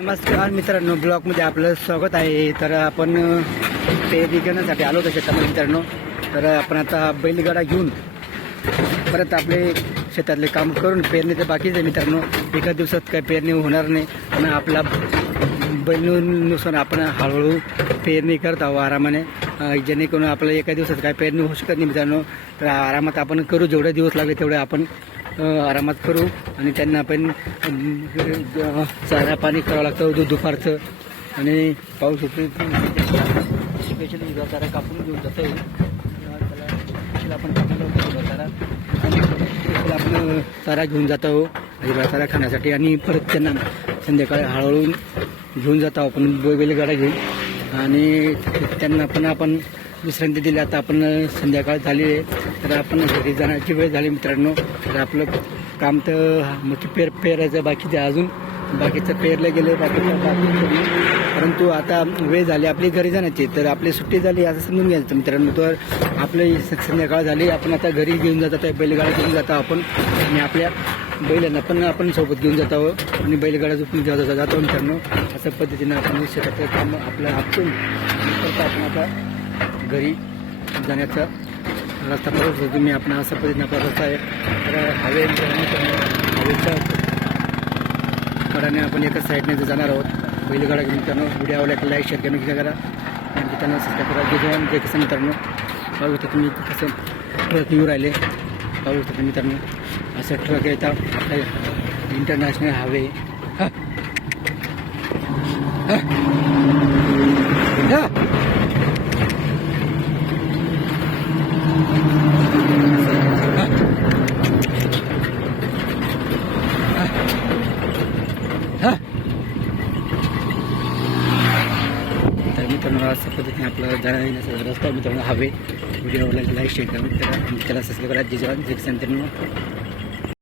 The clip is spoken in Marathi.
नमस्कार मित्रांनो ब्लॉगमध्ये आपलं स्वागत आहे. तर आपण पेरणी करण्यासाठी आलो होतो शेतामध्ये मित्रांनो. तर आपण आता बैलगाडा घेऊन परत आपले शेतातले काम करून पेरणी तर बाकीच आहे मित्रांनो. एका दिवसात काही पेरणी होणार नाही. आणि आपला बैलनुसार आपण हळूहळू पेरणी करत आहोत आरामाने. जेणेकरून आपल्याला एका दिवसात काही पेरणी होऊ शकत नाही मित्रांनो. तर आरामात आपण करू. जेवढे दिवस लागले तेवढे आपण आरामात करू आणि त्यांना आपण चारा पाणी करावं लागतं दूध दुपारचं. आणि पाऊस होतो स्पेशली चारा कापून घेऊन जातो त्याला आपण चारा. आपण चारा घेऊन जातो हिरवा चारा खाण्यासाठी आणि परत त्यांना संध्याकाळी हळूहळू घेऊन जातो आपण बैलगाडा घेऊन. आणि त्यांना पण आपण विश्रांती दिली. आता आपण संध्याकाळ झाली आहे. तर आपण घरी जाण्याची वेळ झाली मित्रांनो. तर आपलं काम तर म्हणजे मग पेर पेरायचं बाकीचं अजून. बाकीचं पेरलं गेलं बाकीचं बाकी परंतु आता वेळ झाली आपली घरी जाण्याची. तर आपली सुट्टी झाली असं समजून घ्यायचं मित्रांनो. तर आपली स- संध्याकाळ झाली. आपण आता घरी घेऊन जात आहे बैलगाडा घेऊन जातो आपण. आणि आपल्या बैलांना पण आपण सोबत घेऊन जात आहोत. आणि बैलगाडा झोपून जातो जातो मित्रांनो. अशा पद्धतीनं आपण शेतातलं काम आपलं आपटून परत आपण आता. घरी जाण्याचा रस्ता परत होतो मी आपण असा पद्धतीने आपला रस्ता आहे तर हवे हवेच्या कडाने आपण एकाच साईडने जाणार आहोत. बैलगाडा घेऊन मित्रांनो व्हिडिओ आवडला की लाईक शेअर कमेंट करा. आणि त्यांना सबस्क्राईब करा. जे जवान जे कसं मित्रांनो. पाहू शकता तुम्ही कसं ट्रक येऊ राहिले. पाहू शकता तुम्ही मित्रांनो असं ट्रक येतात आपल्या इंटरनॅशनल हायवे हा हा. हा. हा. तर मित्रांनो अशा पद्धतीने आपला जाण्या येण्याचा रस्ता मित्रांनो हवे. व्हिडिओ लाईक शेअर करा. आणि त्याला सबस्क्राईब करा. जे जवान